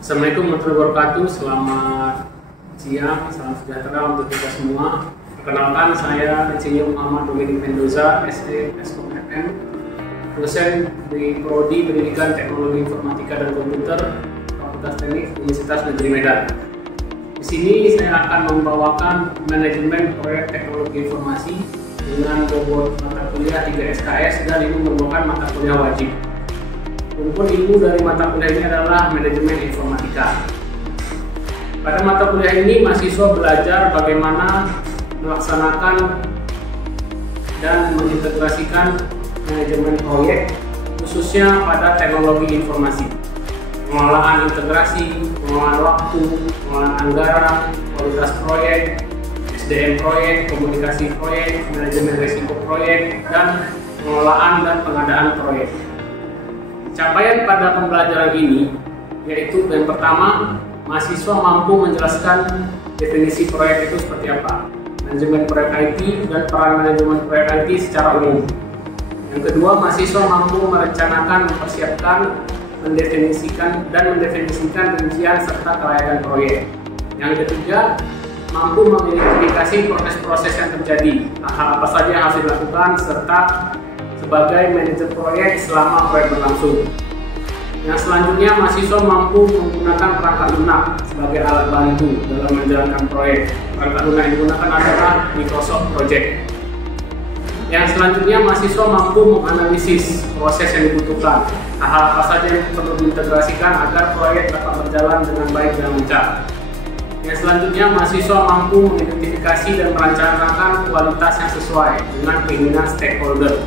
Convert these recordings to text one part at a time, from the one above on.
Assalamualaikum warahmatullahi wabarakatuh. Selamat siang, salam sejahtera untuk kita semua. Perkenalkan, saya Insinyur Muhammad Dominic Mendoza, SD Eskom FM, dosen di Prodi Pendidikan Teknologi Informatika dan Komputer, Fakultas Teknik Universitas Negeri Medan. Di sini saya akan membawakan manajemen proyek teknologi informasi dengan bobot mata kuliah 3 SKS dan ini merupakan mata kuliah wajib. Rumpun ilmu dari mata kuliah ini adalah manajemen informatika. Pada mata kuliah ini mahasiswa belajar bagaimana melaksanakan dan mengintegrasikan manajemen proyek khususnya pada teknologi informasi, pengelolaan integrasi, pengelolaan waktu, pengelolaan anggaran, kualitas proyek, SDM proyek, komunikasi proyek, manajemen risiko proyek, dan pengelolaan dan pengadaan proyek. Capaian pada pembelajaran ini yaitu yang pertama, mahasiswa mampu menjelaskan definisi proyek itu seperti apa, manajemen proyek IT dan peran manajemen proyek IT secara umum. Yang kedua, mahasiswa mampu merencanakan, mempersiapkan, mendefinisikan rincian serta kelayakan proyek. Yang ketiga, mampu mengidentifikasi proses-proses yang terjadi, hal apa saja yang harus dilakukan, serta sebagai manajer proyek selama proyek berlangsung. Yang selanjutnya, mahasiswa mampu menggunakan perangkat lunak sebagai alat bantu dalam menjalankan proyek. Perangkat lunak yang digunakan adalah Microsoft Project. Yang selanjutnya, mahasiswa mampu menganalisis proses yang dibutuhkan, hal apa saja yang perlu diintegrasikan agar proyek dapat berjalan dengan baik dan lancar. Yang selanjutnya, mahasiswa mampu mengidentifikasi dan merencanakan kualitas yang sesuai dengan keinginan stakeholder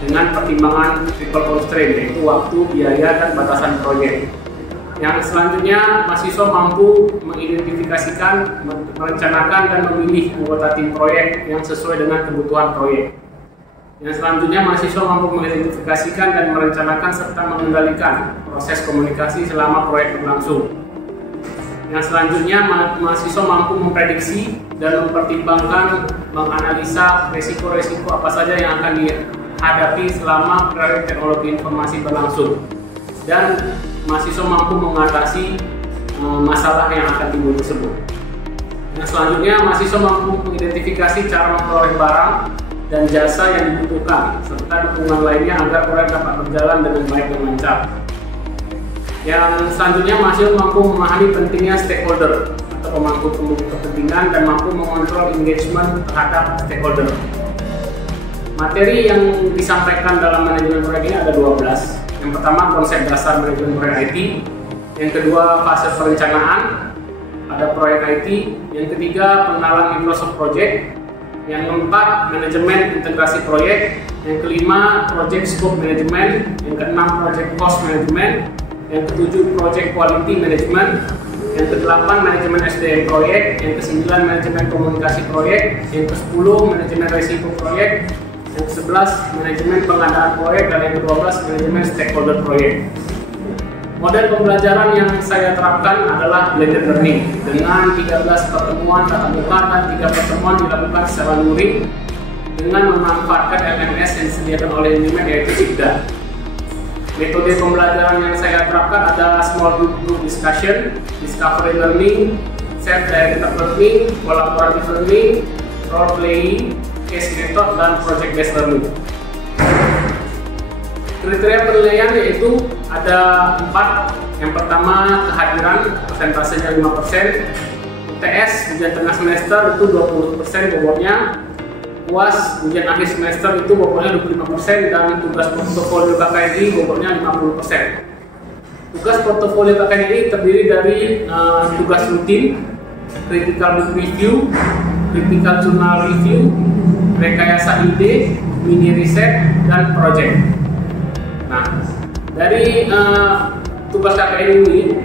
dengan pertimbangan triple constraint, yaitu waktu, biaya, dan batasan proyek. Yang selanjutnya, mahasiswa mampu mengidentifikasikan, merencanakan, dan memilih anggota tim proyek yang sesuai dengan kebutuhan proyek. Yang selanjutnya, mahasiswa mampu mengidentifikasikan dan merencanakan serta mengendalikan proses komunikasi selama proyek berlangsung. Yang selanjutnya, mahasiswa mampu memprediksi dan mempertimbangkan, menganalisa resiko-resiko apa saja yang akan dihadapi selama proyek teknologi informasi berlangsung, dan mahasiswa mampu mengatasi masalah yang akan timbul tersebut. Yang selanjutnya, mahasiswa mampu mengidentifikasi cara memperoleh barang dan jasa yang dibutuhkan serta dukungan lainnya agar proyek dapat berjalan dengan baik dan lancar. Yang selanjutnya, mahasiswa mampu memahami pentingnya stakeholder atau pemangku kepentingan dan mampu mengontrol engagement terhadap stakeholder. Materi yang disampaikan dalam manajemen proyek ini ada 12. Yang pertama, konsep dasar manajemen proyek IT. Yang kedua, fase perencanaan pada proyek IT. Yang ketiga, pengenalan Microsoft Project. Yang keempat, manajemen integrasi proyek. Yang kelima, project scope management. Yang keenam, project cost management. Yang ketujuh, project quality management. Yang kedelapan, manajemen SDM proyek. Yang kesembilan, manajemen komunikasi proyek. Yang kesepuluh, manajemen risiko proyek. Yang ke-11, manajemen pengadaan proyek, dan yang ke-12, manajemen stakeholder proyek. Model pembelajaran yang saya terapkan adalah blended learning dengan 13 pertemuan tatap muka dan 3 pertemuan dilakukan secara luring dengan memanfaatkan LMS yang disediakan oleh Unimed, yaitu Sigda. Metode pembelajaran yang saya terapkan adalah small group discussion, discovery learning, self-directed learning, collaborative learning, role playing, case method, dan project based learning. Kriteria penilaian yaitu ada 4. Yang pertama, kehadiran, persentasenya 5%. UTS, ujian tengah semester, itu 20% bobotnya. UAS, ujian akhir semester, itu bobotnya 25%, dan tugas portofolio KKNI bobotnya 50%. Tugas portofolio KKNI ini terdiri dari tugas rutin, critical book review, critical journal review, rekayasa ide, mini riset, dan project. Nah, dari tugas KKN ini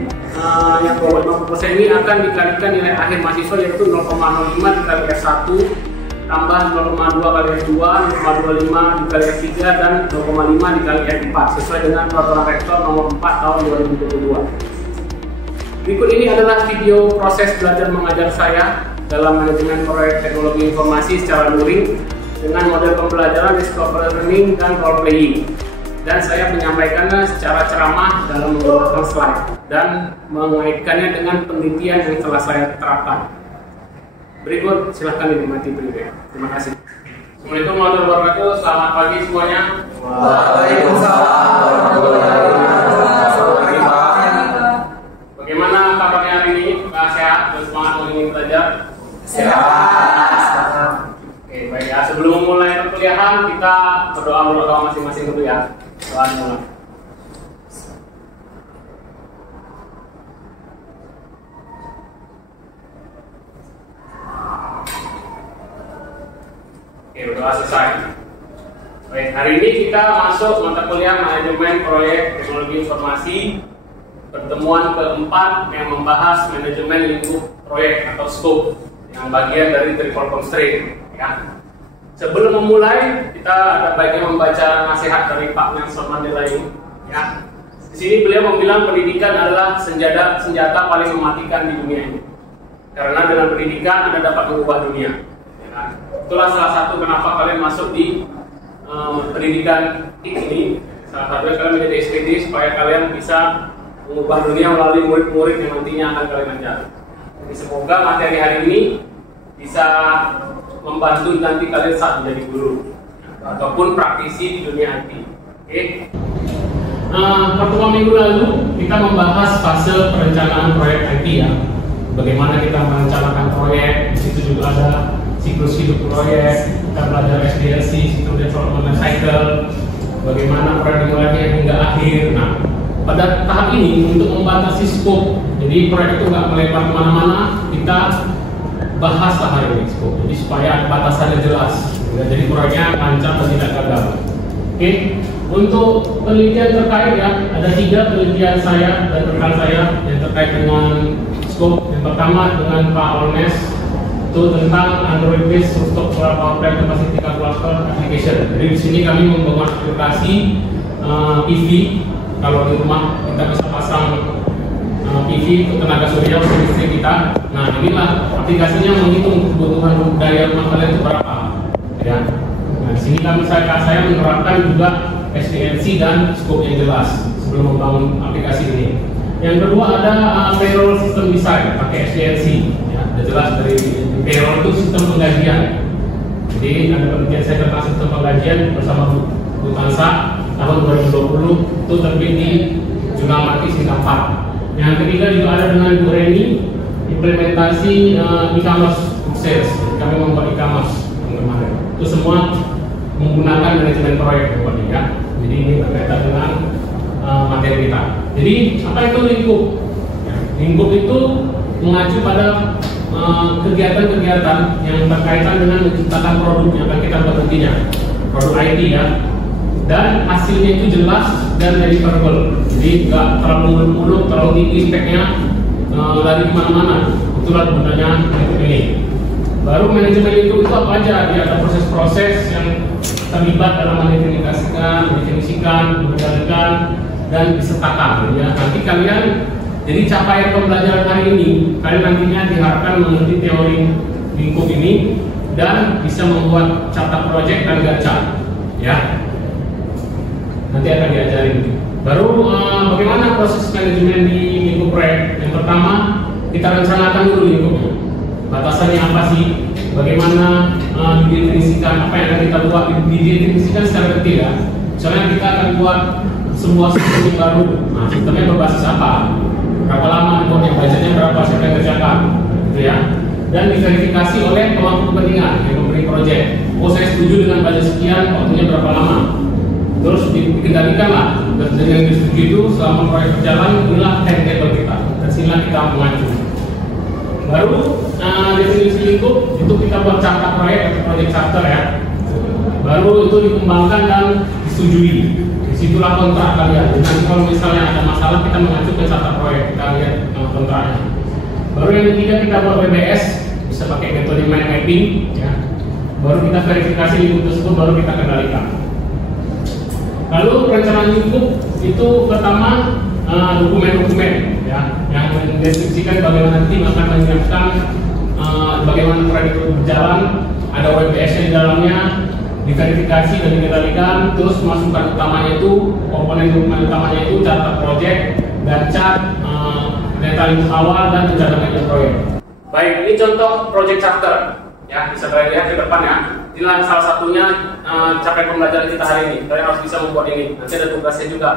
yang bobot 50% ini akan dikalikan nilai akhir mahasiswa, yaitu 0,05 dikali F1 tambah 0,2 kali F2, 0,25 dikali F3, dan 0,5 dikali F4 sesuai dengan peraturan rektor nomor 4 tahun 2022. Berikut ini adalah video proses belajar mengajar saya dalam manajemen proyek teknologi informasi secara luring dengan model pembelajaran discovery learning dan role playing. dan saya menyampaikannya secara ceramah dalam menggunakan slide dan mengaitkannya dengan penelitian yang telah saya terapkan. Berikut silahkan dinikmati briefing. Terima kasih. Assalamualaikum warahmatullahi wabarakatuh. Selamat pagi semuanya. Waalaikumsalam warahmatullahi wabarakatuh. Bagaimana kabarnya hari ini? Apakah sehat dan semangat ingin belajar? Sehat. Oke, baik ya. Sebelum memulai perkuliahan, kita berdoa masing-masing dulu ya. Doa mulai. Oke, berdoa selesai. Baik, hari ini kita masuk mata kuliah manajemen proyek teknologi informasi, pertemuan keempat yang membahas manajemen lingkup proyek atau scope yang bagian dari triple constraint. Ya. Sebelum memulai, kita ada baiknya membaca nasihat dari Pak Nelson Mandela ini. Ya. Di sini beliau membilang pendidikan adalah senjata paling mematikan di dunia ini. Karena dengan pendidikan Anda dapat mengubah dunia. Ya kan? Itulah salah satu kenapa kalian masuk di pendidikan ini. Salah satunya kalian menjadi SPD supaya kalian bisa mengubah dunia melalui murid-murid yang nantinya akan kalian ajar. Jadi semoga materi hari ini bisa membantu nanti kalian saat menjadi guru ataupun praktisi di dunia IT. Oke. Pertemuan minggu lalu kita membahas fase perencanaan proyek IT ya. Bagaimana kita merencanakan proyek, di situ juga ada siklus hidup proyek, kita belajar SDLC, System Development Cycle, bagaimana proyek dimulai hingga akhir. Nah, pada tahap ini untuk membatasi scope, jadi proyek itu nggak melebar kemana-mana, kita bahas hari ini scope, jadi supaya batasannya jelas, jadi proyeknya lancar dan tidak gagal. Oke, untuk penelitian terkait ya, ada 3 penelitian saya dan rekan saya yang terkait dengan scope. Yang pertama dengan Pak Olnes, itu tentang Android-based rooftop solar power plant capacity calculator application. Jadi di sini kami membangun aplikasi PV. Kalau di rumah kita bisa pasang PV untuk tenaga surya untuk listrik kita. Nah, inilah aplikasinya menghitung kebutuhan daya rumah kalian itu berapa. Ya. Nah, di sini saya menerapkan juga SDLC dan scope yang jelas sebelum membangun aplikasi ini. Yang kedua ada payroll system design pakai SDLC. Ya, sudah jelas dari payroll itu sistem penggajian. Jadi ada penelitian saya tentang sistem penggajian bersama Bu Tansa tahun 2020 itu terbit di jurnal Mati Singapura. Yang ketiga juga ada dengan Bu Reni implementasi e-commerce sales. Kami membuat e-commerce kemarin. Itu semua menggunakan manajemen proyek ya. Jadi ini berkaitan dengan materi kita. Jadi apa itu lingkup? Ya, lingkup itu mengacu pada kegiatan-kegiatan yang berkaitan dengan menciptakan produk yang akan kita buat nantinya, produk IT ya. Dan hasilnya itu jelas dan deliverable. Jadi nggak terlalu muluk-muluk, terlalu tinggi speknya, lari kemana-mana. Itulah gunanya lingkup ini. Baru manajemen lingkup itu apa aja? Dia ada proses-proses yang terlibat dalam mendefinisikan, mengendalikan, dan disertakan. Ya. Nanti kalian, jadi capaian pembelajaran hari ini, kalian nantinya diharapkan mengerti teori lingkup ini dan bisa membuat catat proyek dan gacha. Ya. Nanti akan diajarin. Baru bagaimana proses manajemen di lingkup proyek. Yang pertama kita rencanakan dulu lingkupnya. Batasannya apa sih? Bagaimana didefinisikan apa yang akan kita buat? Didefinisikan secara detail ya. Misalnya kita akan buat sebuah sistem yang baru. Nah, sistemnya berbasis apa? Berapa lama yang budgetnya berapa? Siapa yang kerjakan? Gitu ya. Dan diverifikasi oleh pemangku kepentingan yang memberi proyek. Oh, saya setuju dengan budget sekian, waktunya berapa lama? Terus dikendalikan lah dengan disetujui itu selama proyek berjalan, inilah timetable kita dan sinilah kita mengacu. Baru definisi lingkup itu kita buat charter proyek atau project charter ya. Baru itu dikembangkan dan disetujui. Disitulah kontrak kalian. Nanti kalau misalnya ada masalah kita mengacu ke charter proyek, kita lihat kontraknya. Baru yang ketiga kita buat WBS, bisa pakai metode mind mapping ya. Baru kita verifikasi lingkup tersebut, baru kita kendalikan. Lalu perencanaan lingkup itu pertama dokumen-dokumen ya, yang mendeskripsikan bagaimana tim akan menyiapkan bagaimana proyek itu berjalan, ada WBS di dalamnya, diverifikasi dan dikendalikan, terus masukan utamanya itu, komponen utamanya itu data project, dan cat, data lingkup awal, dan pencatatan proyek. Baik, ini contoh project charter, ya bisa kalian lihat ke depan ya. Inilah salah satunya capaian pembelajaran kita hari ini. Kalian harus bisa membuat ini. Nanti ada tugasnya juga.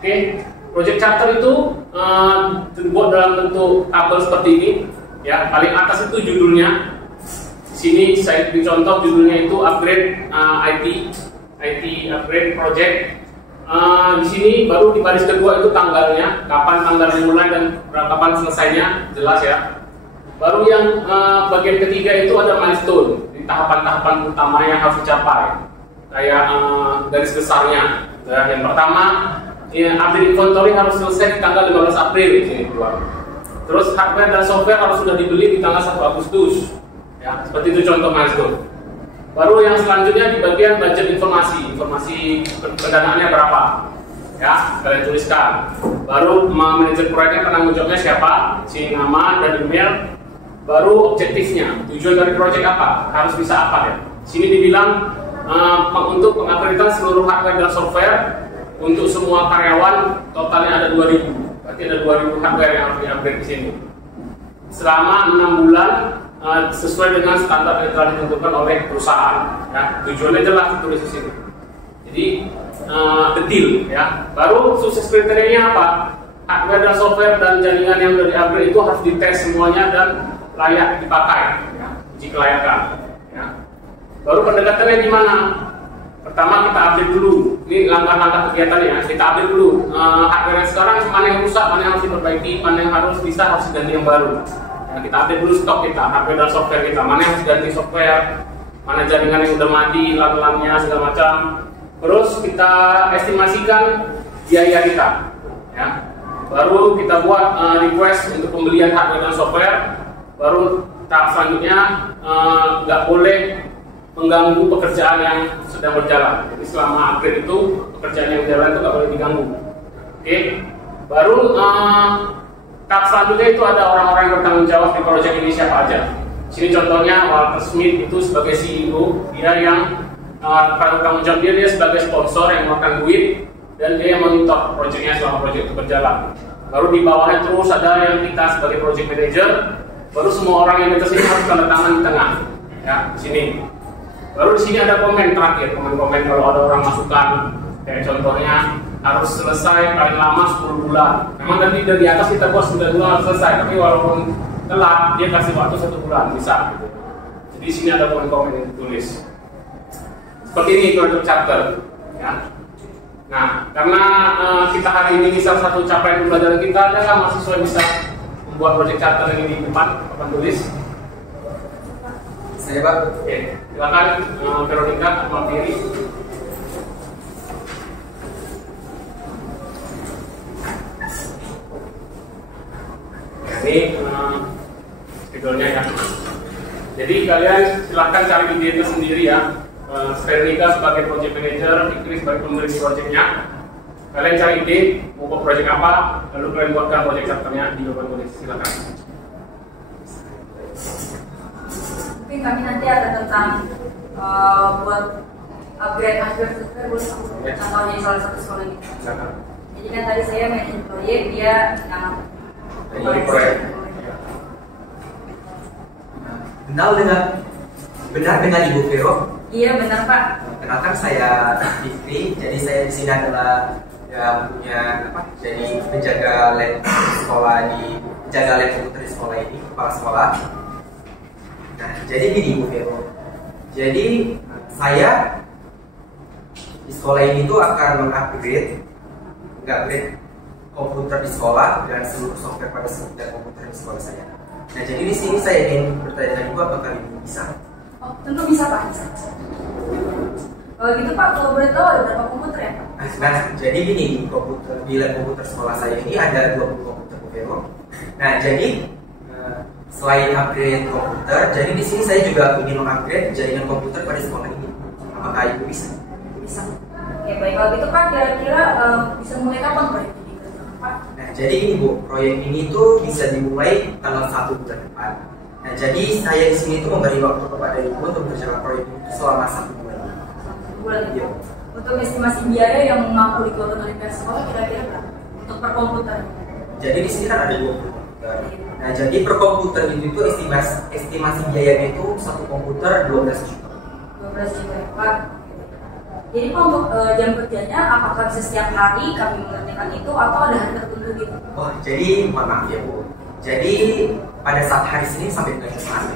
Oke, project charter itu dibuat dalam bentuk tabel seperti ini. Ya, paling atas itu judulnya. Sini saya beri contoh judulnya itu upgrade IT upgrade project. Di sini baru di baris kedua itu tanggalnya, kapan tanggal mulai dan kapan selesainya, jelas ya. Baru yang bagian ketiga itu ada milestone, di tahapan-tahapan utama yang harus dicapai, kayak garis besarnya. Yang pertama, update inventory harus selesai di tanggal 15 April di sini keluar. Terus hardware dan software harus sudah dibeli di tanggal 1 Agustus. Ya, seperti itu contoh milestone. Baru yang selanjutnya di bagian budget informasi pendanaannya berapa, ya kalian tuliskan. Baru manajer proyeknya, penanggung jawabnya siapa, si nama dan email. Baru objektifnya, tujuan dari proyek apa, harus bisa apa ya. Sini dibilang untuk pengupgradean seluruh hardware dan software untuk semua karyawan totalnya ada 2000. Berarti ada 2000 hardware yang harus di-upgrade di sini. Selama 6 bulan. Sesuai dengan standar yang telah ditentukan oleh perusahaan. Ya, tujuannya jelas ditulis di sini. Jadi detail, ya. Baru sukses kriterianya apa? Hardware dan software dan jaringan yang sudah di-upgrade itu harus dites semuanya dan layak dipakai, ya, uji kelayakan. Ya. Baru pendekatannya gimana? Pertama kita update dulu. Ini langkah-langkah kegiatannya. Kita update dulu. Hardware yang sekarang mana yang rusak, mana yang harus diperbaiki, mana yang harus diganti yang baru. Nah, kita update dulu stok kita, hardware dan software kita, mana yang harus ganti software, mana jaringan yang udah mati, LAN-LAN-nya segala macam. Terus kita estimasikan biaya kita, ya. Baru kita buat request untuk pembelian hardware dan software. Baru tahap selanjutnya nggak boleh mengganggu pekerjaan yang sedang berjalan. Jadi selama upgrade itu pekerjaan yang berjalan itu nggak boleh diganggu. Oke, baru tahap selanjutnya itu ada orang-orang yang bertanggung jawab di proyek ini siapa aja. Sini contohnya Walter Smith itu sebagai CEO, dia yang bertanggung jawab dia sebagai sponsor yang mengeluarkan duit dan dia yang monitor proyeknya selama proyek itu berjalan. Baru di bawahnya terus ada yang kita sebagai project manager. Baru semua orang yang di sini harus tanda tangan di tengah, ya di sini. Baru di sini ada komen terakhir, komen-komen kalau ada orang masukan, kayak contohnya harus selesai paling lama 10 bulan. Memang tadi dari atas kita buat 9 bulan harus selesai, tapi walaupun telat dia kasih waktu 1 bulan bisa. Gitu. Jadi di sini ada komen-komen yang ditulis. Seperti ini project charter. Ya. Nah, karena kita hari ini salah satu capaian pembelajaran kita, ada kan mahasiswa yang bisa membuat project charter ini di depan, papan tulis. Saya Pak. Oke, silakan Veronica Maltiri. Ini spidolnya ya. Jadi kalian silahkan cari ide itu sendiri ya. Veronica sebagai project manager, Fikri sebagai pemilik projectnya. Kalian cari ide mau buat project apa, lalu kalian buatkan project charternya di papan tulis. Silakan. Mungkin kami nanti ada tentang buat upgrade software, contohnya salah satu sekolah ini. Jadi kan tadi saya manajer proyek, dia yang proyek. Benar dengan Ibu Vero? Iya benar Pak. Kenalkan saya Fikri. Jadi saya di sini adalah yang punya jadi penjaga lab komputer di sekolah ini, kepala sekolah. Nah, jadi gini Bu Vero. Jadi saya di sekolah ini tuh akan mengupgrade komputer di sekolah dan seluruh software pada seluruh komputer di sekolah saya. Nah, jadi di sini saya ingin bertanya dengan Ibu apakah Ibu bisa? Oh, tentu bisa Pak. Kalau gitu Pak, kalau boleh tahu ada berapa komputer ya Pak? Nah, jadi gini di lab komputer sekolah saya ini ada 20 komputer Bu Vero. Nah, jadi selain upgrade komputer, jadi di sini saya juga ingin mengupgrade jaringan komputer pada sekolah ini. Apakah Ibu bisa? Bisa. Oke baik, kalau gitu Pak kira-kira bisa mulai kapan proyek ini Pak? Nah, jadi ini Bu, proyek ini tuh bisa dimulai tanggal 1 bulan depan. Nah, jadi saya di sini tuh memberi waktu kepada Ibu untuk mengerjakan proyek ini selama 1 bulan. 1 bulan ya. Iya. Untuk estimasi biaya yang mampu dikeluarkan oleh pihak sekolah kira-kira berapa? Untuk per komputer. Jadi di sini kan ada 20 komputer. Nah, jadi per komputer itu estimasi biayanya itu satu komputer 12 juta. 12 juta ya, Pak. Jadi Pak, untuk jam kerjanya apakah bisa setiap hari kami mengerjakan itu atau ada hari tertentu gitu? Oh, jadi mohon maaf ya Bu. Jadi pada saat hari Senin sampai dengan Jumat,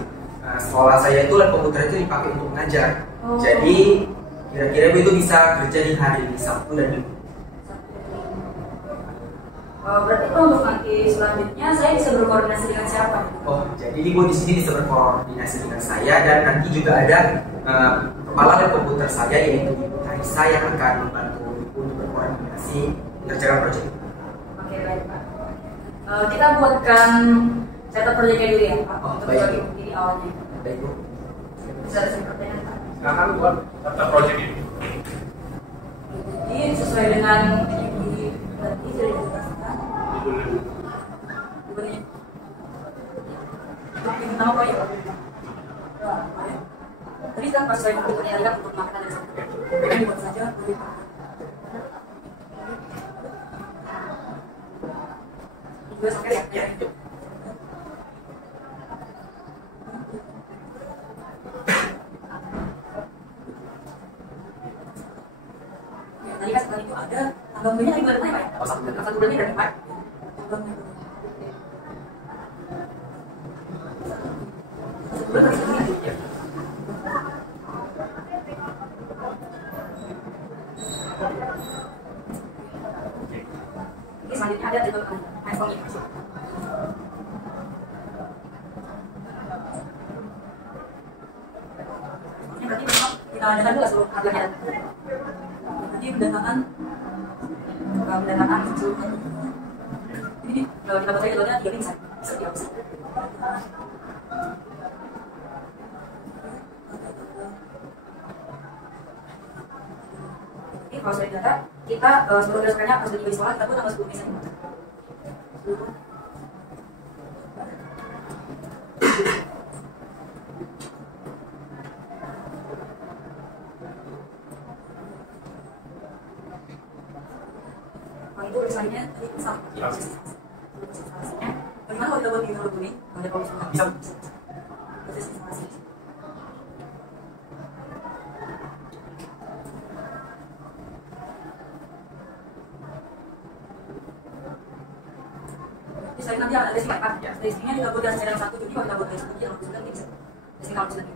sekolah saya itu lab komputer itu dipakai untuk mengajar. Oh. Jadi kira-kira Ibu itu bisa kerja di hari Sabtu dan Minggu. Berarti Pak, untuk nanti selanjutnya saya bisa berkoordinasi dengan siapa? Oh, jadi Ibu di sini bisa berkoordinasi dengan saya dan nanti juga ada kepala lab komputer saya yaitu Ibu Tarisa yang akan membantu Ibu untuk berkoordinasi mengerjakan proyek. Oke, baik Pak. Kita buatkan catat proyeknya dulu ya Pak, Oh, untuk baik. bagi bukti di awalnya. Baik Bu. Bisa ada pertanyaan Pak? Silakan buat daftar project ini. Jadi sesuai dengan yang berarti sudah dijelaskan. Bukannya yang pertama Pak ya? Tadi kan pas saya komputernya tadi kan untuk makanan dan sebagainya. Ini dibuat saja boleh Pak. Juga sampai ya? Ya. Tadi kan setelah itu ada tanggal bulannya tadi bulan apa ya? Oh, 1 bulan. Satu bulannya berarti Pak? Satu bulan tadi sebelumnya. Ya. Ini selanjutnya ada jadwal handphone-nya. Ini berarti memang kita adakan dulu seluruh harganya. Berarti pendataan seluruh. Ini kalau kita baca jadwalnya 3 bisa. Bisa 3 bisa. Ini kalau sudah data, kita sebelum berdasarkannya pas di sekolah kita pun tanggal 10 Desember. Itu misalnya tadi sama. Bagaimana kalau kita buat di dulu nih? Ada kalau Bisa. proses instalasi. Bisa nanti ada sih Pak. Testingnya kita buat dari 1 Juni kalau kita buat dari 1 Juni kalau sudah bisa. Testing kalau sudah.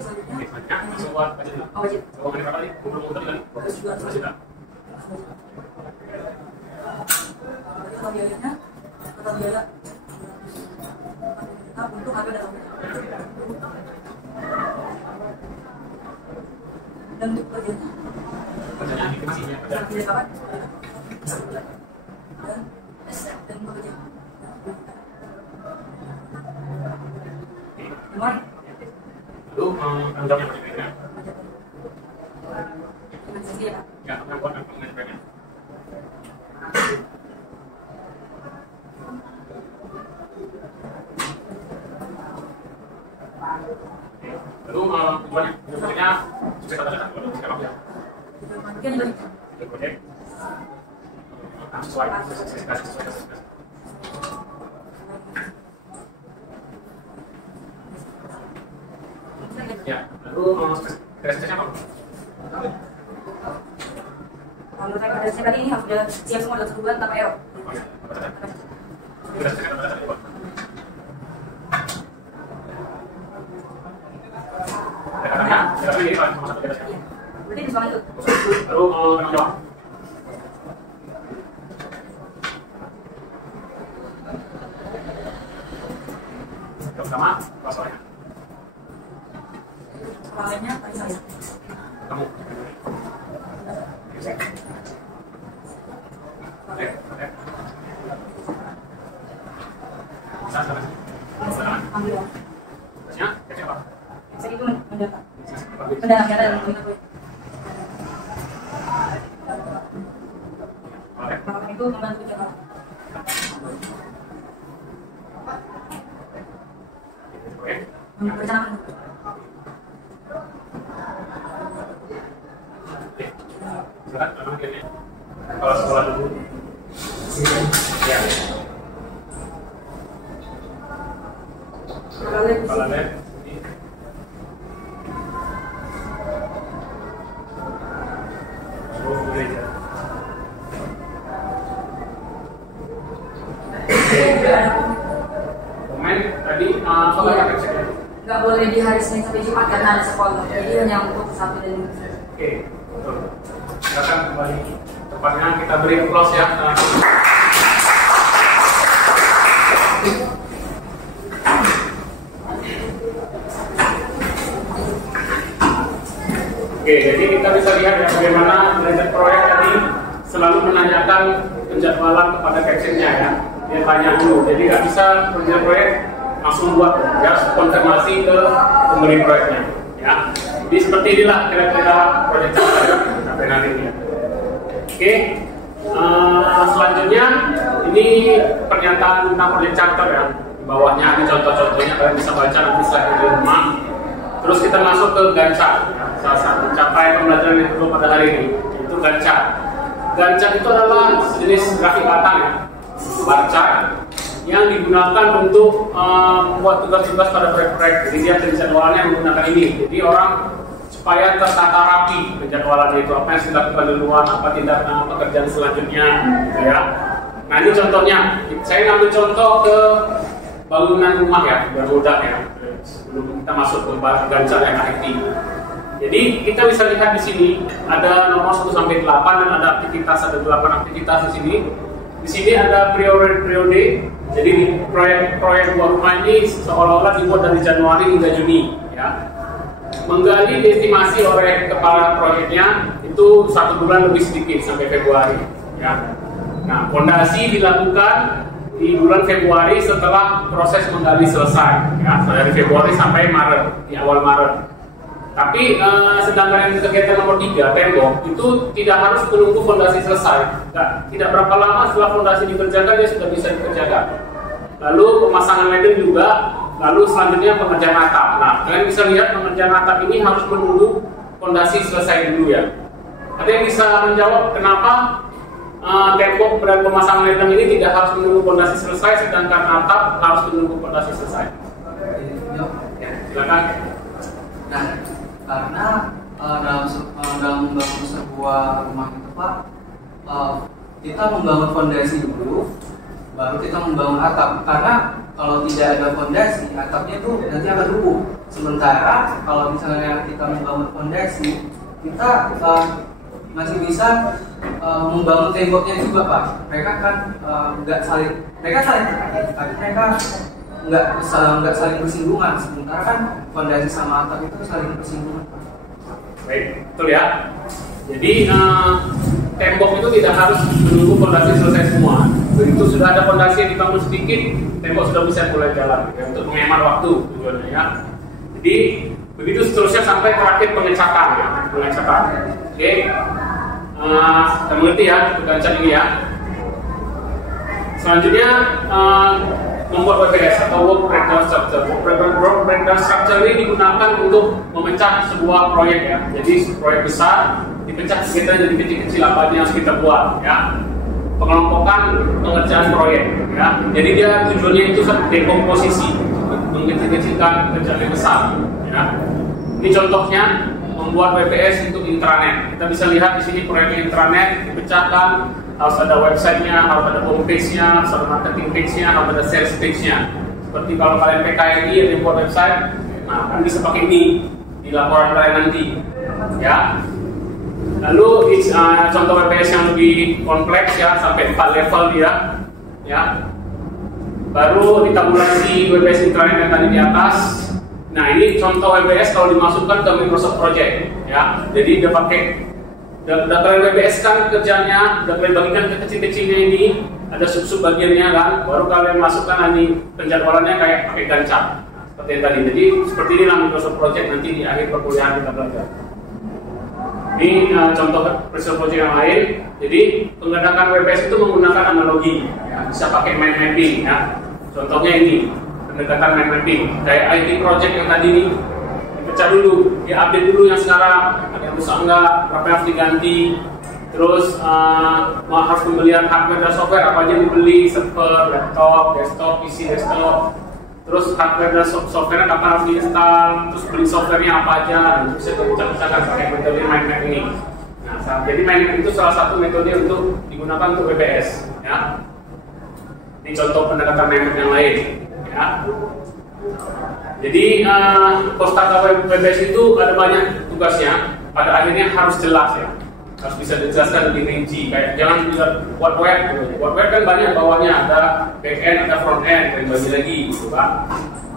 Selanjutnya langsung buat budget dulu. Oh, wajib. Uang berapa tadi? 20 juta dan 12 juta. Total biayanya, total biaya untuk harga dan dan untuk kerjanya Kerjanya animasinya. tidak kapan dan pekerja gimana? Lalu tanggung jawabnya project-nya. Dengan sisi ya Pak? Ya, yang buat manajemennya. Lalu tujuannya, tujuannya sukses atau tidak? Kalau tidak apa ya? Mungkin itu Untuk project sesuai spesifikasi sesuai. Ya, lalu spesifikasinya apa? menurut saya pada tadi ini harus sudah siap semua dalam 1 bulan tanpa error. Oh ya, apa saja? Spesifikasinya apa saja? Dekatnya ini sama satu dekatnya. Iya. Berarti itu soal itu. Lalu tanggung jawab. Yang pertama, pasalnya. Soalnya tadi saya. Kamu. Oke, oke. Bisa, silakan. Silakan. Ambil. Terusnya, siapa? Yang itu mendata. dalam kata itu membantu jadwal. Berencana. Kalau sekolah dulu. Ya. Kepala lab. Oh, boleh ya. Komen tadi soal apa cek? Nggak boleh di hari Senin sampai Jumat karena ada sekolah. Jadi hanya untuk Sabtu dan Minggu. Oke, betul. Silakan kembali. Tepatnya kita beri applause ya. Oke, jadi kita bisa lihat ya bagaimana manajer proyek tadi selalu menanyakan penjadwalan kepada captionnya ya. Dia tanya dulu, jadi nggak bisa manajer proyek langsung buat ya konfirmasi ke pemberi proyeknya ya. Jadi seperti inilah kira-kira proyek sampai nanti ini. Oke, selanjutnya ini pernyataan tentang proyek charter ya. Di bawahnya ini contoh-contohnya kalian bisa baca nanti setelah di rumah. Terus kita masuk ke Gantt, salah satu capaian pembelajaran yang kedua pada hari ini, yaitu Gantt. Gantt itu adalah jenis grafik batang ya, bar chart yang digunakan untuk membuat tugas-tugas pada proyek-proyek. Jadi dia penjadwalannya menggunakan ini. Jadi orang supaya tertata rapi penjadwalannya itu, apa yang sudah dilakukan duluan, apa tindakan pekerjaan selanjutnya, gitu ya. Nah ini contohnya, saya ngambil contoh ke bangunan rumah ya, bermudah ya. Sebelum kita masuk ke Gantt yang IT. Jadi kita bisa lihat di sini ada nomor 1 sampai 8 dan ada aktivitas, ada 8 aktivitas di sini. Di sini ada periode. Jadi proyek buat rumah ini seolah-olah dibuat dari Januari hingga Juni ya. Menggali estimasi oleh kepala proyeknya itu 1 bulan lebih sedikit sampai Februari ya. Nah, fondasi dilakukan di bulan Februari setelah proses menggali selesai ya, dari Februari sampai Maret, di awal Maret. Tapi sedangkan kegiatan nomor 3, tembok, itu tidak harus menunggu fondasi selesai. Tidak berapa lama setelah fondasi dikerjakan dia sudah bisa dikerjakan. Lalu pemasangan ledeng juga, lalu selanjutnya pengerjaan atap. Nah, kalian bisa lihat pengerjaan atap ini harus menunggu fondasi selesai dulu ya. Ada yang bisa menjawab kenapa tembok dan pemasangan ledeng ini tidak harus menunggu fondasi selesai, sedangkan atap harus menunggu fondasi selesai? Ya, silakan. Nah, karena dalam membangun sebuah rumah itu Pak, kita membangun fondasi dulu, baru kita membangun atap. Karena kalau tidak ada fondasi, atapnya itu nanti akan rubuh. Sementara kalau misalnya kita membangun fondasi, kita masih bisa membangun temboknya juga Pak. Mereka kan mereka saling terkait, tapi mereka nggak saling bersinggungan. Sementara kan fondasi sama atap itu saling bersinggungan. Baik, betul ya. Jadi tembok itu tidak harus menunggu fondasi selesai semua. Begitu sudah ada fondasi yang dibangun sedikit, tembok sudah bisa mulai jalan ya, untuk menghemat waktu tujuannya ya. Jadi begitu seterusnya sampai terakhir pengecatan ya, pengecatan. Oke, kita mengerti ya Gantt ini ya. Selanjutnya membuat WBS atau Work Breakdown Structure. Work Breakdown Structure ini digunakan untuk memecah sebuah proyek ya. Jadi proyek besar dipecah kita jadi kecil-kecil apa yang harus kita buat ya. Pengelompokan pengerjaan proyek ya. Jadi dia tujuannya itu dekomposisi, mengkecil-kecilkan kerjaan yang besar ya. Ini contohnya membuat WBS untuk intranet. Kita bisa lihat di sini proyeknya intranet dipecahkan. Harus ada websitenya, harus ada homepage-nya, harus ada marketing page-nya, harus ada sales page-nya. Seperti kalau kalian PKI yang buat website, nah kan bisa pakai ini di laporan kalian nanti, ya. Lalu contoh WPS yang lebih kompleks ya, sampai 4 level dia, ya. Baru ditabulasi WPS intranet yang tadi di atas. Nah ini contoh WPS kalau dimasukkan ke Microsoft Project, ya. Jadi dia pakai udah kalian WBS kan kerjanya, udah kalian bagikan ke kecil-kecilnya ini, ada sub-sub bagiannya kan, baru kalian masukkan nanti penjadwalannya kayak pakai Gantt seperti yang tadi. Jadi seperti inilah Microsoft Project nanti di akhir perkuliahan kita belajar. Ini contoh preschool project yang lain. Jadi penggerakan WPS itu menggunakan analogi, ya, bisa pakai mind mapping. Ya. Contohnya ini pendekatan mind mapping. Kayak IT project yang tadi nih, dipecah dulu, diupdate dulu yang sekarang, ada yang rusak enggak, berapa yang harus diganti. Terus harus pembelian hardware dan software apa aja dibeli, server, laptop, desktop, PC desktop. Terus hardware dan software kapan harus diinstal, terus beli softwarenya apa aja, dan bisa dipecah-pecahkan pakai metode mind map ini. Nah, jadi mind map itu salah satu metode untuk digunakan untuk WPS. Ya. Ini contoh pendekatan mind map yang lain. Ya. Jadi Postaka WPS itu ada banyak tugasnya. Pada akhirnya harus jelas ya. Harus bisa dijelaskan lebih rinci. Kayak jangan bisa buat web gitu. Buat web kan banyak bawahnya, ada back end, ada front end, dan bagi lagi gitu kan.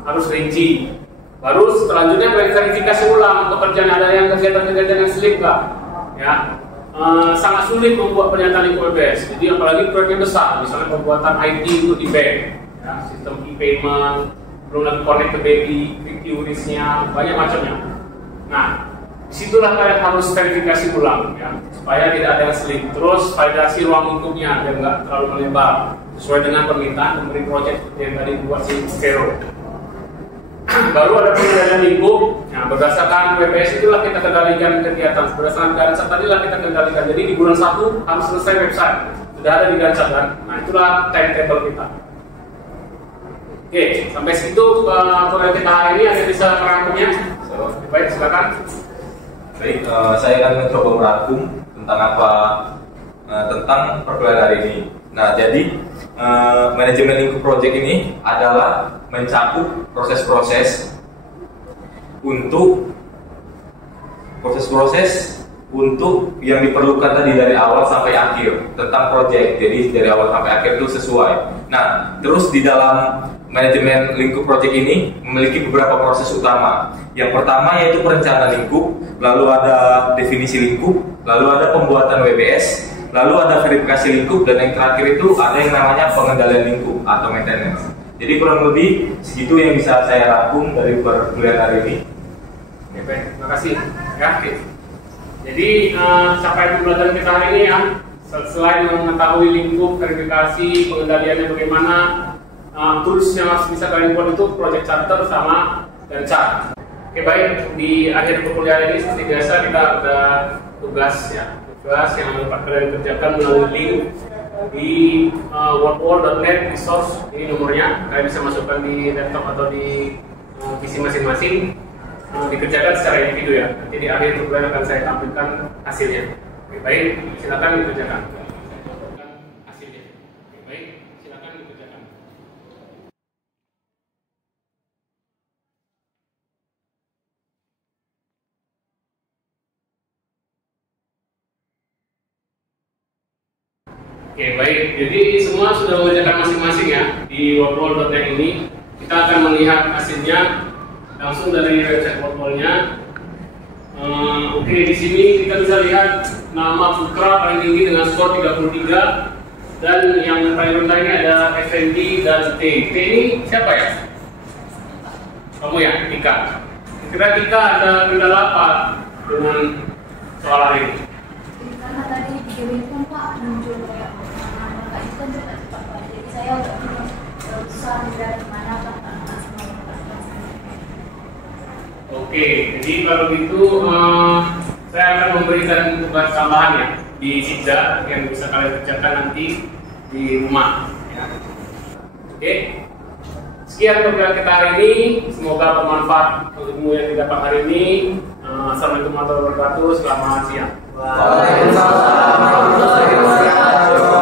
Harus rinci. Baru selanjutnya verifikasi ulang pekerjaan, ada yang kegiatan-kegiatan yang slip nggak? Ya. Sangat sulit membuat pernyataan lingkup WPS. Jadi apalagi proyeknya besar, misalnya pembuatan IT untuk di bank, ya, sistem e-payment, belum lagi connect ke BI, QRIS-nya, banyak macamnya. Nah, disitulah kalian harus verifikasi ulang, ya, supaya tidak ada yang slip. Terus validasi ruang lingkupnya biar nggak terlalu melebar, sesuai dengan permintaan pemberi proyek yang tadi buat si Vero. Baru ada pengendalian lingkup. Nah, berdasarkan WPS itulah kita kendalikan kegiatan. Berdasarkan Gantt tadi lah kita kendalikan. Jadi di bulan 1 harus selesai website. Sudah ada di Gantt kan. Nah, itulah timetable kita. Oke, sampai situ proyek kita hari ini. Ada bisa merangkumnya? Baik, silakan. Baik, saya akan mencoba merangkum tentang apa tentang perkuliahan hari ini. Nah, jadi manajemen lingkup project ini adalah mencakup proses-proses untuk yang diperlukan tadi dari awal sampai akhir tentang project. Jadi dari awal sampai akhir itu sesuai. Nah, terus di dalam manajemen lingkup project ini memiliki beberapa proses utama. Yang pertama yaitu perencanaan lingkup, lalu ada definisi lingkup, lalu ada pembuatan WPS, lalu ada verifikasi lingkup, dan yang terakhir itu ada yang namanya pengendalian lingkup atau maintenance. Jadi kurang lebih segitu yang bisa saya rangkum dari perkuliahan hari ini. Oke, baik, terima kasih. Ya, oke. Jadi capaian pembelajaran kita hari ini ya, selain mengetahui lingkup, verifikasi, pengendaliannya bagaimana, tools yang harus bisa kalian buat itu project charter sama Gantt chart. Oke, baik, di akhir perkuliahan ini seperti biasa kita ada tugas ya. Tugas yang dapat kalian kerjakan melalui link di wordwall.net resource. Ini nomornya, kalian bisa masukkan di laptop atau di PC masing-masing. Dikerjakan secara individu ya. Nanti di akhir perkuliahan akan saya tampilkan hasilnya. Oke, baik, silakan dikerjakan. Hasilnya. Oke, baik, silakan dikerjakan. Oke, baik. Jadi semua sudah mengerjakan masing-masing ya di wordwall.net ini. Kita akan melihat hasilnya langsung dari website wordwall-nya. Oke, di sini kita bisa lihat nama Putra paling tinggi dengan skor 33, dan yang paling rendah ini ada FND dan T. T ini siapa ya? Kamu ya, Tika. Kira Tika ada kendala apa dengan soal hari ini? Karena tadi di itu Pak muncul kayak Pak itu kan cepat-cepat Pak, jadi saya udah susah dari mana Pak. Oke, jadi kalau gitu saya akan memberikan tugas tambahan ya di Sijda yang bisa kalian kerjakan nanti di rumah. Ya. Oke, sekian program kita hari ini. Semoga bermanfaat ilmu yang didapat hari ini. Assalamualaikum warahmatullahi wabarakatuh. Selamat siang. Waalaikumsalam warahmatullahi wabarakatuh.